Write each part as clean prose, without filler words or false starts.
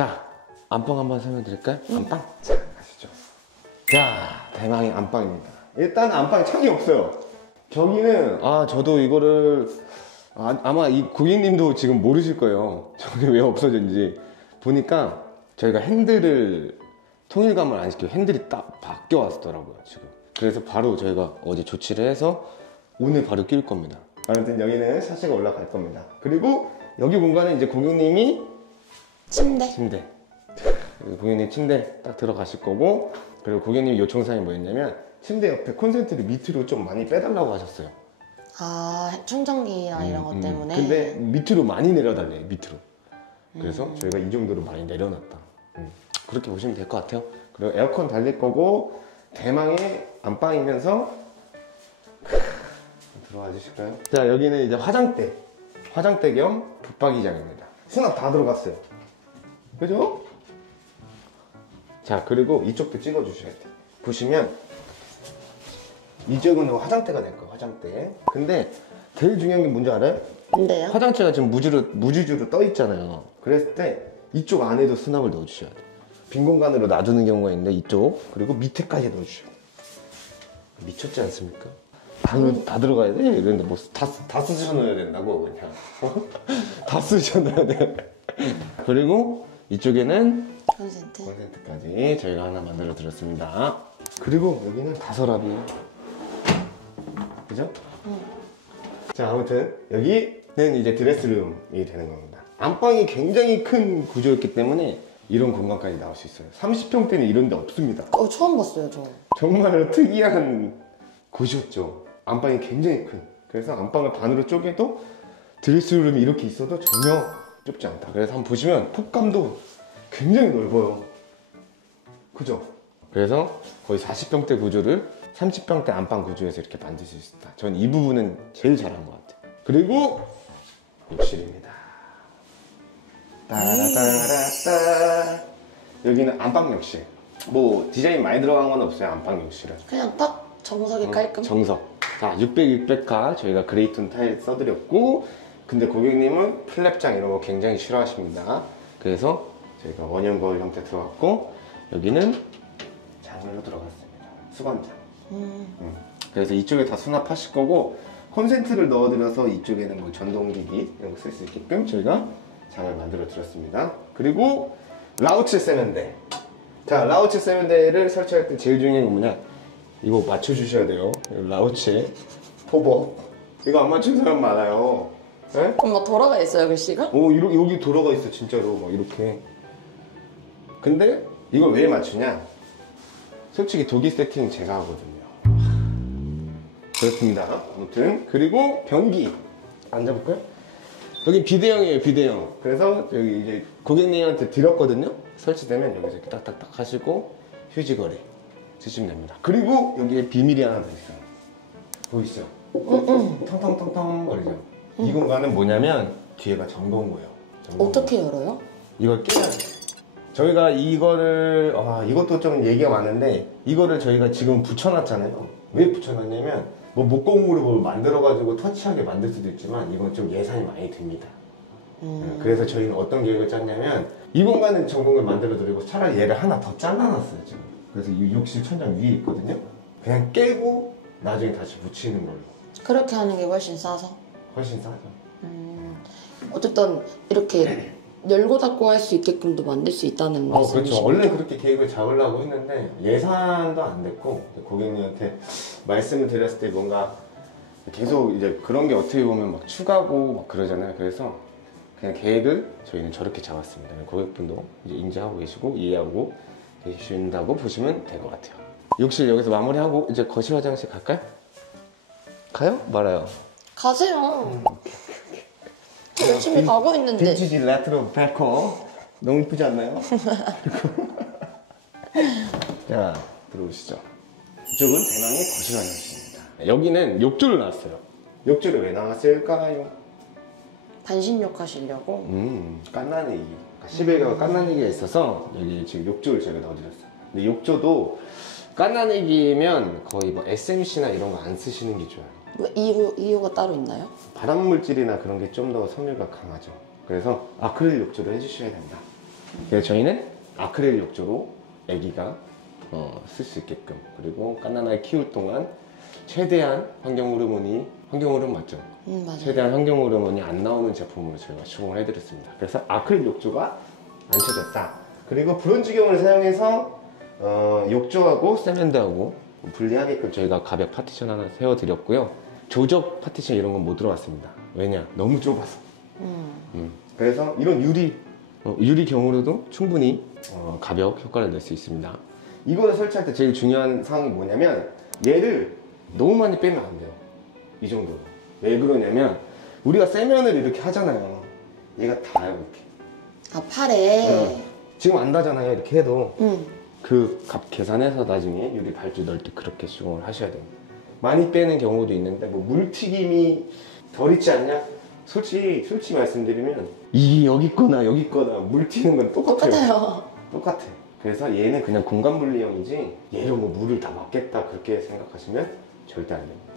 자, 안방 한번 설명드릴까요? 안방? 자, 가시죠. 자, 대망의 안방입니다. 일단 안방에 창이 없어요. 저기는 저도 이거를 아마 이 고객님도 지금 모르실 거예요. 저게 왜 없어졌는지. 보니까 저희가 핸들을 통일감을 안 시키고 핸들이 딱 바뀌어 왔더라고요 지금. 그래서 바로 저희가 어제 조치를 해서 오늘 바로 끼울 겁니다. 아무튼 여기는 샤시가 올라갈 겁니다. 그리고 여기 공간은 이제 고객님이 침대 고객님 침대 딱 들어가실 거고, 그리고 고객님 요청사항이 뭐였냐면 침대 옆에 콘센트를 밑으로 좀 많이 빼달라고 하셨어요. 충전기나 이런 것 때문에. 근데 밑으로 많이 내려달래요. 밑으로. 그래서 저희가 이 정도로 많이 내려놨다. 그렇게 보시면 될 것 같아요. 그리고 에어컨 달릴 거고, 대망의 안방이면서 들어와 주실까요? 자, 여기는 이제 화장대 겸 붙박이장입니다. 수납 다 들어갔어요. 그죠? 자, 그리고 이쪽도 찍어 주셔야 돼요. 보시면 이쪽은 화장대가 될 거예요. 화장대. 근데 제일 중요한 게 뭔지 알아요? 근데요? 화장대가 지금 무지주로 떠 있잖아요. 그랬을 때 이쪽 안에도 수납을 넣어 주셔야 돼요. 빈 공간으로 놔두는 경우가 있는데 이쪽, 그리고 밑에까지 넣어 주셔야 돼요. 미쳤지 않습니까? 다 들어가야 돼? 이런데 뭐 다 쓰셔 넣어야 된다고 그냥. 다 쓰셔 넣어야 돼. 그리고 이쪽에는 콘센트까지 저희가 하나 만들어 드렸습니다. 그리고 여기는 다서랍이에요. 그죠? 자, 아무튼 여기는 이제 드레스룸이 되는 겁니다. 안방이 굉장히 큰 구조였기 때문에 이런 공간까지 나올 수 있어요. 30평대는 이런 데 없습니다. 처음 봤어요, 저. 정말 특이한 곳이었죠. 안방이 굉장히 큰. 그래서 안방을 반으로 쪼개도 드레스룸이 이렇게 있어도 전혀 좁지 않다. 그래서 한번 보시면 폭감도 굉장히 넓어요. 그죠? 그래서 거의 40평대 구조를 30평대 안방 구조에서 이렇게 만들 수 있다. 전 이 부분은 제일 잘한 것 같아요. 그리고 욕실입니다. 따라따라따. 여기는 안방 욕실. 뭐 디자인 많이 들어간 건 없어요. 안방 욕실은 그냥 딱 정석이 깔끔? 정석. 자, 600, 600카 저희가 그레이톤 타일 써드렸고, 근데 고객님은 플랩장 이런 거 굉장히 싫어하십니다. 그래서 저희가 원형 거울 형태 들어갔고, 여기는 장으로 들어갔습니다. 수건장. 그래서 이쪽에 다 수납하실 거고, 콘센트를 넣어드려서 이쪽에는 뭐 전동기기 이런 거 쓸 수 있게끔 저희가 장을 만들어 드렸습니다. 그리고 라우치 세면대. 자, 라우치 세면대를 설치할 때 제일 중요한 건 뭐냐, 이거 맞춰주셔야 돼요. 라우치 포버. 이거 안 맞춘 사람 많아요. 네? 그럼 막 돌아가 있어요, 글씨가? 여기 돌아가 있어 진짜로. 막 이렇게. 근데 이걸 왜 맞추냐, 솔직히 독일 세팅 제가 하거든요. 그렇습니다. 아무튼 그리고 변기 앉아볼까요? 여기 비대형이에요. 비대형. 그래서 여기 이제 고객님한테 드렸거든요. 설치되면 여기서 이렇게 딱딱딱 하시고 휴지거리 쓰시면 됩니다. 그리고 여기에 비밀이 하나 더 있어요. 보이시죠? 텅텅텅텅 거리죠? 이 공간은 뭐냐면 뒤에가 점검고예요. 어떻게 열어요? 이걸 깨야 돼요. 저희가 이거를 이것도 좀 얘기가 많은데, 이거를 저희가 지금 붙여놨잖아요. 왜 붙여놨냐면 뭐 목공으로 뭘 만들어가지고 터치하게 만들 수도 있지만 이건 좀 예산이 많이 듭니다. 그래서 저희는 어떤 계획을 짰냐면, 이 공간은 점검을 만들어 드리고 차라리 얘를 하나 더 잘라놨어요 지금. 그래서 이 욕실 천장 위에 있거든요. 그냥 깨고 나중에 다시 붙이는 걸로. 그렇게 하는 게 훨씬 싸서? 훨씬 싸죠. 어쨌든 이렇게 열고 닫고 할 수 있게끔도 만들 수 있다는 말씀이시죠? 그렇죠. 원래 그렇게 계획을 잡으려고 했는데 예산도 안 됐고, 고객님한테 말씀을 드렸을 때 뭔가 계속 이제 그런 게 어떻게 보면 막 추가고 막 그러잖아요. 그래서 그냥 계획을 저희는 저렇게 잡았습니다. 고객분도 이제 인지하고 계시고 이해하고 계신다고 보시면 될 것 같아요. 욕실 여기서 마무리하고 이제 거실 화장실 갈까요? 가요? 말아요? 가세요. 열심히 가고 있는데. 빈티지 레트로 데코 너무 이쁘지 않나요? 자, 들어오시죠. 이쪽은 대망의 거실 화장실입니다. 여기는 욕조를 놨어요. 욕조를 왜 놨을까요? 반신욕 하시려고? 깐난애기. 11개월 깐난애기가 있어서 여기 지금 욕조를 제가 넣어드렸어요. 근데 욕조도 깐난애기면 거의 뭐 SMC나 이런 거 안 쓰시는 게 좋아요. 왜 이유가 따로 있나요? 발암물질이나 그런 게 좀 더 섬유가 강하죠. 그래서 아크릴 욕조를 해주셔야 된다. 그래서 저희는 아크릴 욕조로 아기가 쓸 수 있게끔, 그리고 갓난아이 키울 동안 최대한 환경 호르몬 맞죠? 맞아요. 최대한 환경 호르몬이 안 나오는 제품으로 저희가 시공을 해드렸습니다. 그래서 아크릴 욕조가 안 쳐졌다. 그리고 브론즈경을 사용해서 욕조하고 세면대하고 분리하게끔 저희가 가벽 파티션 하나 세워드렸고요. 조적 파티션 이런 건 못 들어갔습니다. 왜냐? 너무 좁아서. 그래서 이런 유리 경우로도 충분히 가벽 효과를 낼 수 있습니다. 이거를 설치할 때 제일 중요한 사항이 뭐냐면 얘를 너무 많이 빼면 안 돼요. 이 정도로. 왜 그러냐면 우리가 세면을 이렇게 하잖아요. 얘가 닿아요, 이렇게. 아, 팔에. 지금 안 닿잖아요, 이렇게 해도. 응. 그 값 계산해서 나중에 유리 발주 넣을 때 그렇게 시공을 하셔야 됩니다. 많이 빼는 경우도 있는데 뭐 물튀김이 덜 있지 않냐? 솔직히 말씀드리면 이게 여기 거나 물 튀는 건 똑같아요. 똑같아. 그래서 얘는 그냥 공간 분리형이지 얘로 뭐 물을 다 막겠다 그렇게 생각하시면 절대 안 됩니다.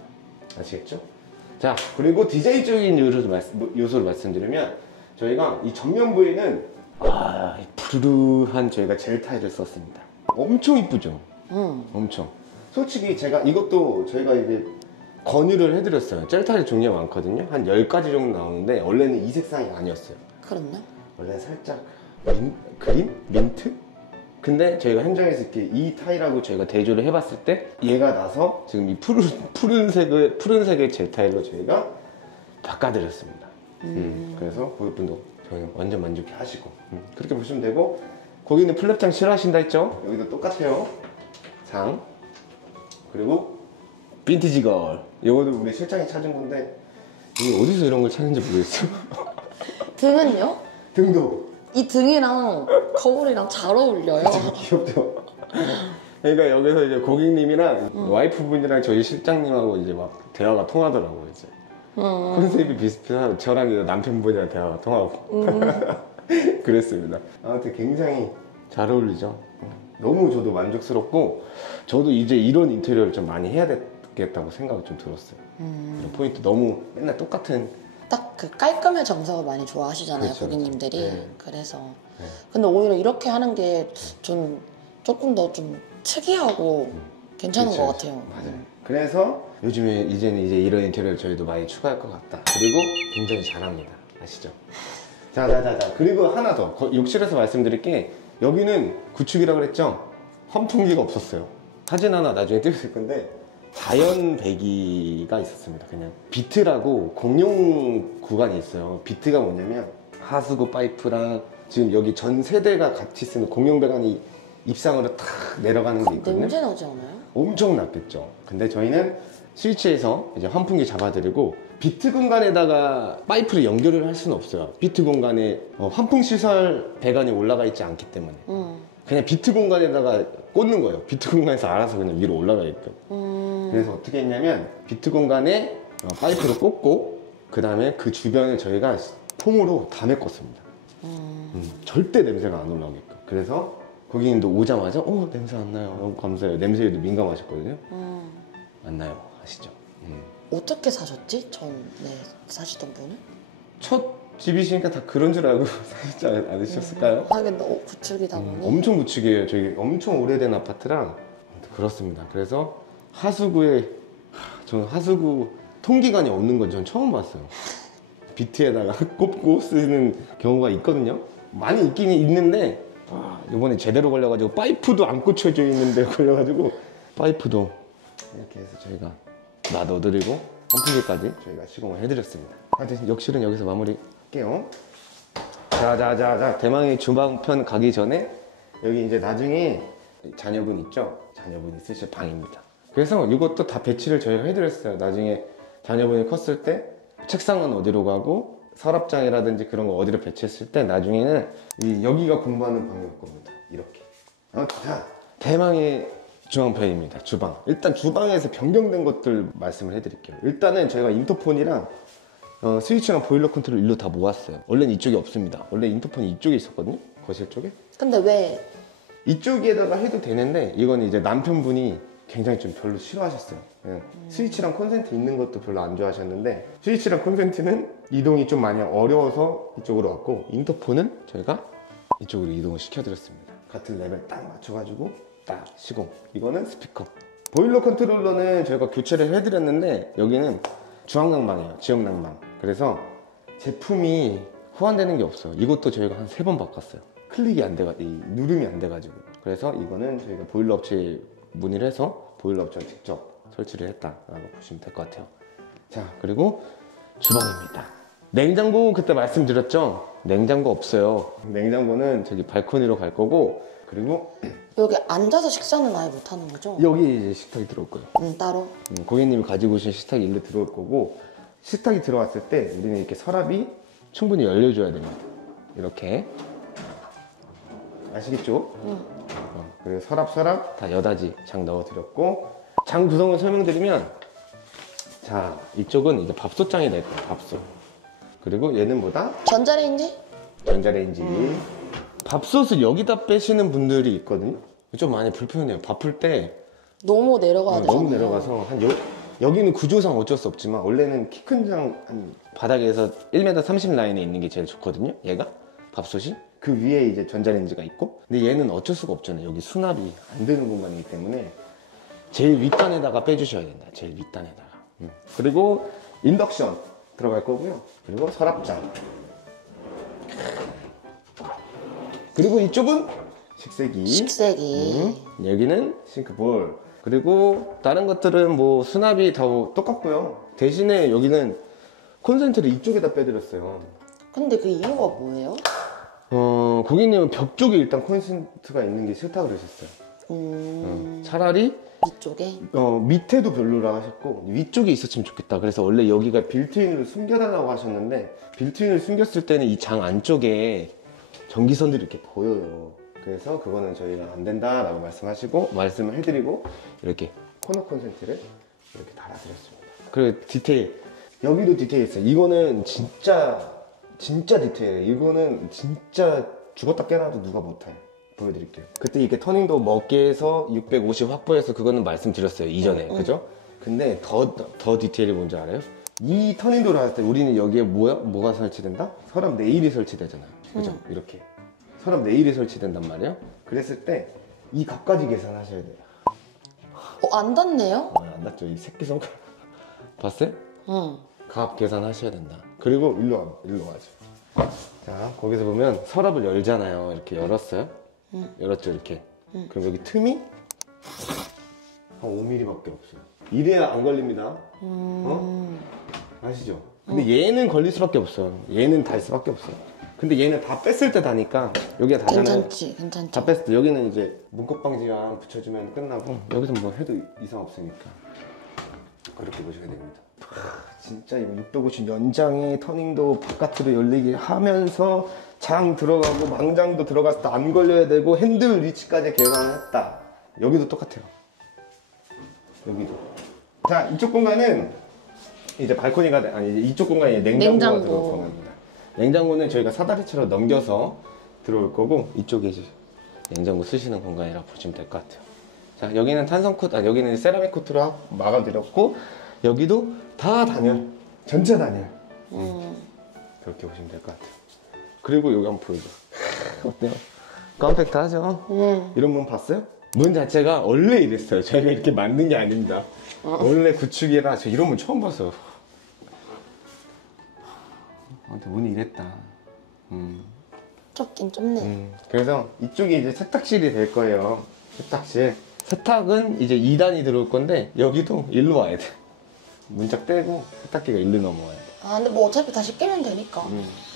아시겠죠? 자, 그리고 디자인적인 요소를 말씀드리면 저희가 이 전면부에는 푸르르한 저희가 젤 타일을 썼습니다. 엄청 이쁘죠? 엄청. 솔직히 이것도 저희가 이제 권유를 해드렸어요. 젤 타일 종류가 많거든요. 한 10가지 정도 나오는데 원래는 이 색상이 아니었어요. 그렇나? 원래는 살짝 그린? 민트? 근데 저희가 현장에서 이렇게 이 타일하고 저희가 대조를 해봤을 때 얘가 나서 지금 이 푸른색의 젤 타일로 저희가 바꿔드렸습니다. 그래서 고객분도 저희는 완전 만족해 하시고 그렇게 보시면 되고, 거기는 플랩장 싫어하신다 했죠? 여기도 똑같아요. 장, 그리고 빈티지 걸. 이거도 우리 실장이 찾은 건데 이게 어디서 이런 걸 찾는지 모르겠어. 등은요? 등도 이 등이랑 거울이랑 잘 어울려요. 귀엽죠? 그러니까 여기서 이제 고객님이랑 와이프분이랑 저희 실장님하고 이제 막 대화가 통하더라고요. 이제 컨셉이 비슷해서 저랑 이제 남편분이랑 대화가 통하고 그랬습니다. 아무튼 굉장히 잘 어울리죠. 너무 저도 만족스럽고, 저도 이제 이런 인테리어를 좀 많이 해야 되겠다고 생각이 좀 들었어요. 이런 포인트 너무 맨날 똑같은. 딱 그 깔끔의 정석을 많이 좋아하시잖아요, 그렇죠, 고객님들이. 네. 그래서. 네. 근데 오히려 이렇게 하는 게 좀 조금 더 좀 특이하고 괜찮은 그렇죠, 것 같아요. 맞아요. 그래서 요즘에 이제 이런 인테리어를 저희도 많이 추가할 것 같다. 그리고 굉장히 잘합니다. 아시죠? 자. 그리고 하나 더. 욕실에서 말씀드릴 게, 여기는 구축이라고 그랬죠? 환풍기가 없었어요. 사진 하나 나중에 띄우실 건데 자연 배기가 있었습니다. 그냥 비트라고 공용 구간이 있어요. 비트가 뭐냐면 하수구 파이프랑 지금 여기 전 세대가 같이 쓰는 공용 배관이 입상으로 탁 내려가는 게 있거든요. 냄새 나지 않아요? 엄청 났겠죠. 근데 저희는 스위치에서 이제 환풍기 잡아드리고, 비트 공간에다가 파이프를 연결을 할 수는 없어요. 비트 공간에 환풍 시설 배관이 올라가 있지 않기 때문에 그냥 비트 공간에다가 꽂는 거예요. 비트 공간에서 알아서 그냥 위로 올라가게끔. 그래서 어떻게 했냐면 비트 공간에 파이프를 꽂고, 그 다음에 그 주변을 저희가 폼으로 다 메꿨습니다. 절대 냄새가 안 올라오게끔. 그래서 고객님도 오자마자 냄새 안 나요, 너무 감사해요. 냄새에도 민감하셨거든요. 안 나요, 아시죠? 어떻게 사셨지? 전에 사시던 분은? 첫 집이시니까 다 그런 줄 알고 사시지 않으셨을까요? 하긴 구축이다 보니. 엄청 구축이에요. 저기 엄청 오래된 아파트랑. 그렇습니다. 그래서 저는 하수구 통기관이 없는 건 전 처음 봤어요. 비트에다가 꼽고 쓰는 경우가 있거든요. 많이 있긴 있는데 이번에 제대로 걸려가지고 파이프도 안 꽂혀져 있는데 걸려가지고 파이프도 이렇게 해서 저희가 놔둬드리고 환풍기까지 저희가 시공을 해드렸습니다. 하여튼 욕실은 여기서 마무리할게요. 자, 대망의 주방편 가기 전에 여기 이제 나중에 자녀분 있죠? 자녀분이 쓰실 방입니다. 그래서 이것도 다 배치를 저희가 해드렸어요. 나중에 자녀분이 컸을 때 책상은 어디로 가고 서랍장이라든지 그런 거 어디로 배치했을 때 나중에는 여기가 공부하는 방일 겁니다. 이렇게. 자, 대망의 주방편입니다. 주방. 일단 주방에서 변경된 것들 말씀을 해드릴게요. 일단은 저희가 인터폰이랑 스위치랑 보일러 컨트롤 일로 다 모았어요. 원래는 이쪽에 없습니다. 원래 인터폰이 이쪽에 있었거든요. 거실 쪽에. 근데 왜? 이쪽에다가 해도 되는데 이건 이제 남편분이 굉장히 좀 별로 싫어하셨어요. 스위치랑 콘센트 있는 것도 별로 안 좋아하셨는데, 스위치랑 콘센트는 이동이 좀 많이 어려워서 이쪽으로 왔고, 인터폰은 저희가 이쪽으로 이동을 시켜드렸습니다. 같은 레벨 딱 맞춰가지고 딱 시공. 이거는 스피커. 보일러 컨트롤러는 저희가 교체를 해드렸는데 여기는 주황 난방이에요. 지역 난방. 그래서 제품이 호환되는 게 없어요. 이것도 저희가 한 3번 바꿨어요. 클릭이 안 돼가, 이 누름이 안 돼가지고. 그래서 이거는 저희가 보일러 업체에 문의를 해서 보일러 업체가 직접 설치를 했다라고 보시면 될 것 같아요. 자, 그리고 주방입니다. 냉장고 그때 말씀드렸죠? 냉장고 없어요. 냉장고는 저기 발코니로 갈 거고, 그리고 여기 앉아서 식사는 아예 못 하는 거죠? 여기 이제 식탁이 들어올 거예요. 따로? 고객님이 가지고 오신 식탁이 일로 들어올 거고, 식탁이 들어왔을 때 우리는 이렇게 서랍이 충분히 열려줘야 됩니다. 이렇게. 아시겠죠? 그리고 서랍 다 여닫이 장 넣어드렸고, 장 구성을 설명드리면, 자, 이쪽은 이제 밥솥장이 될 거예요. 밥솥. 그리고 얘는 뭐다? 전자레인지? 전자레인지. 밥솥을 여기다 빼시는 분들이 있거든요. 좀 많이 불편해요. 바쁠 때 너무 내려가야 되잖아요. 너무 내려가서 여기는 구조상 어쩔 수 없지만 원래는 키 큰 장 바닥에서 1m 30 라인에 있는 게 제일 좋거든요. 얘가 밥솥이 그 위에 이제 전자레인지가 있고, 근데 얘는 어쩔 수가 없잖아요. 여기 수납이 안 되는 공간이기 때문에 제일 윗단에다가 빼주셔야 된다. 제일 윗단에다가. 그리고 인덕션 들어갈 거고요. 그리고 서랍장. 그리고 이쪽은 식세기. 식세기. 여기는 싱크볼. 그리고 다른 것들은 뭐 수납이 다 똑같고요. 대신에 여기는 콘센트를 이쪽에다 빼드렸어요. 근데 그 이유가 뭐예요? 고객님은 벽 쪽에 일단 콘센트가 있는 게 싫다 그러셨어요. 차라리 이쪽에? 밑에도 별로라 하셨고 위쪽에 있었으면 좋겠다. 그래서 원래 여기가 빌트인으로 숨겨달라고 하셨는데, 빌트인을 숨겼을 때는 이 장 안쪽에 전기선들이 이렇게 보여요. 그래서 그거는 저희가 안 된다라고 말씀을 해드리고 이렇게 코너 콘센트를 이렇게 달아드렸습니다. 그리고 디테일, 여기도 디테일 있어요. 이거는 진짜 디테일이에요. 이거는 진짜 죽었다 깨어나도 누가 못해요. 보여드릴게요. 그때 이렇게 터닝도 먹게해서 650 확보해서 그거는 말씀드렸어요, 이전에. 그죠? 근데 더 디테일이 뭔지 알아요? 이 터닝도를 할 때 우리는 여기에 뭐가 설치된다? 서랍 네일이 설치되잖아요. 그죠? 이렇게 서랍 네일이 설치된단 말이에요. 그랬을 때 이 값까지 계산하셔야 돼요. 안 닿네요? 안 닿죠? 이 새끼손가락 봤어요? 응. 값 계산하셔야 된다. 그리고 일로 와죠. 자, 거기서 보면 서랍을 열잖아요. 이렇게 열었어요. 열었죠, 이렇게. 그럼 여기 틈이 한 5mm밖에 없어요. 이래야 안 걸립니다. 아시죠? 근데 얘는 걸릴 수밖에 없어요. 얘는 달 수밖에 없어요. 근데 얘는 다 뺐을 때 다니까 여기가 다잖아요. 괜찮지. 다 뺐을 때 여기는 이제 문콕방지랑 붙여주면 끝나고, 여기서 뭐 해도 이상 없으니까 그렇게 보셔야 됩니다. 진짜 이거 650 연장이 터닝도 바깥으로 열리게 하면서 장 들어가고 망장도 들어갔을 때 안 걸려야 되고 핸들 위치까지 계산했다. 여기도 똑같아요. 여기도. 자, 이쪽 공간은 이제 발코니가 아니 이쪽 공간이 냉장고가 들어올 공간입니다. 냉장고는 저희가 사다리처럼 넘겨서 들어올 거고, 이쪽에 이제 냉장고 쓰시는 공간이라고 보시면 될 것 같아요. 자, 여기는 탄성 코트, 여기는 세라믹 코트로 막아드렸고, 여기도 다 단열, 전체 단열. 그렇게 보시면 될 것 같아요. 그리고 여기 한번 보여줘. 어때요? 컴팩트하죠? 이런 문 봤어요? 문 자체가 원래 이랬어요. 저희가 이렇게 만든 게 아닙니다. 원래 구축이라 저 이런 문 처음 봤어요. 아무튼 문이 이랬다. 좁긴 좁네. 그래서 이쪽이 이제 세탁실이 될 거예요. 세탁실. 세탁은 이제 2단이 들어올 건데 여기도 일로 와야 돼. 문짝 떼고 세탁기가 일로 넘어와야 돼. 근데 뭐 어차피 다시 깨면 되니까.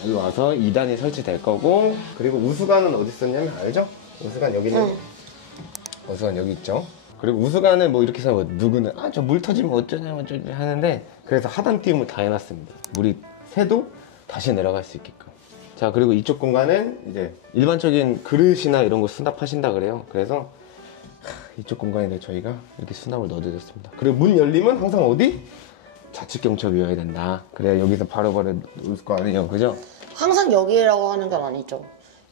일로 와서 2단이 설치될 거고, 그리고 우수관은 어디 있었냐면 알죠? 우수관 여기는 우수관 여기 있죠. 그리고 우수관은 뭐 이렇게 해서 누구는 저 물 터지면 어쩌냐 하는데, 그래서 하단 띄움을 다 해놨습니다. 물이 새도 다시 내려갈 수 있게끔. 자, 그리고 이쪽 공간은 이제 일반적인 그릇이나 이런 거 수납하신다 그래요. 그래서 이쪽 공간에 저희가 이렇게 수납을 넣어드렸습니다. 그리고 문 열리면 항상 어디? 좌측 경첩이어야 된다. 그래야 여기서 바로바로 올 거 아니에요, 그죠? 항상 여기라고 하는 건 아니죠.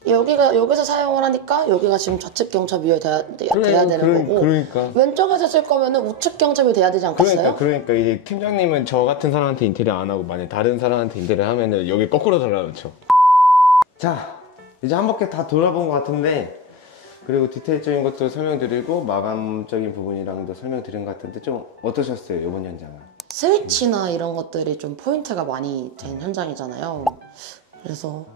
여기서 사용을 하니까 여기가 지금 좌측 경첩이 돼야 되는 거고, 그러니까 왼쪽에서 쓸 거면은 우측 경첩이 돼야 되지 않겠어요? 그러니까 이제 팀장님은 저 같은 사람한테 인테리어 안 하고 만약 다른 사람한테 인테리어 하면은 여기 거꾸로 달라붙죠. 자, 이제 한 바퀴 다 돌아본 것 같은데, 그리고 디테일적인 것도 설명드리고 마감적인 부분이랑도 설명드린 것 같은데 좀 어떠셨어요, 이번 현장은? 스위치나 이런 것들이 좀 포인트가 많이 된 현장이잖아요. 그래서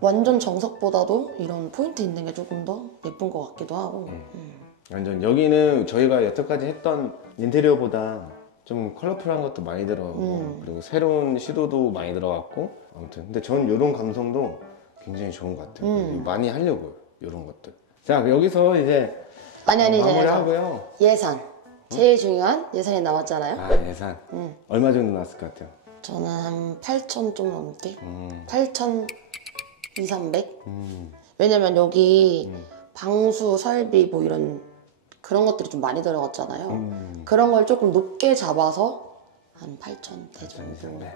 완전 정석보다도 이런 포인트 있는 게 조금 더 예쁜 것 같기도 하고. 완전 여기는 저희가 여태까지 했던 인테리어보다 좀 컬러풀한 것도 많이 들어가고 그리고 새로운 시도도 많이 들어갔고 아무튼 근데 전 이런 감성도 굉장히 좋은 것 같아요. 많이 하려고요, 이런 것들. 자, 여기서 이제 아니 이제 마무리하고요. 예산. 제일 중요한 예산이 나왔잖아요. 아, 예산. 얼마 정도 나왔을 것 같아요? 저는 한 8천 좀 넘게. 8천 2, 300? 왜냐면 여기 방수, 설비 뭐 이런 그런 것들이 좀 많이 들어갔잖아요. 그런 걸 조금 높게 잡아서 한 8,000대 정도. 네.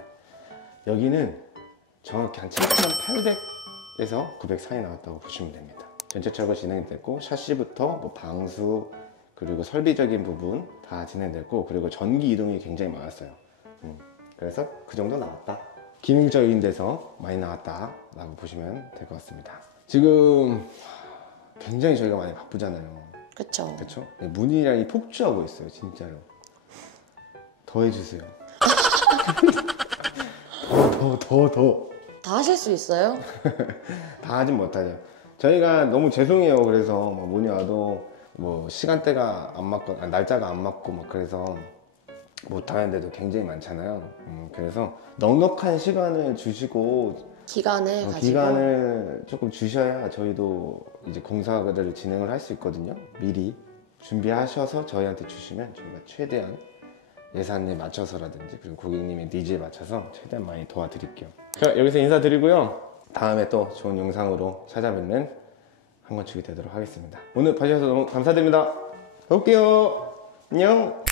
여기는 정확히 한 7,800에서 900 사이 나왔다고 보시면 됩니다. 전체 철거 진행됐고 샤시부터 뭐 방수 그리고 설비적인 부분 다 진행됐고 그리고 전기 이동이 굉장히 많았어요. 그래서 그 정도 나왔다. 기능적인 데서 많이 나왔다 라고 보시면 될 것 같습니다. 지금 굉장히 저희가 많이 바쁘잖아요. 그쵸. 그렇죠? 문의량이 폭주하고 있어요, 진짜로. 더 해주세요. 더. 다 하실 수 있어요? 다 하진 못하죠. 저희가 너무 죄송해요. 그래서 막 문의 와도 뭐 시간대가 안 맞고 날짜가 안 맞고 막 그래서 못하는 데도 굉장히 많잖아요. 그래서 넉넉한 시간을 주시고 기간을 조금 주셔야 저희도 이제 공사를 진행을 할 수 있거든요. 미리 준비하셔서 저희한테 주시면 저희가 최대한 예산에 맞춰서라든지 그리고 고객님의 니즈에 맞춰서 최대한 많이 도와드릴게요. 자, 여기서 인사드리고요. 다음에 또 좋은 영상으로 찾아뵙는 한건축이 되도록 하겠습니다. 오늘 봐주셔서 너무 감사드립니다. 볼게요. 안녕.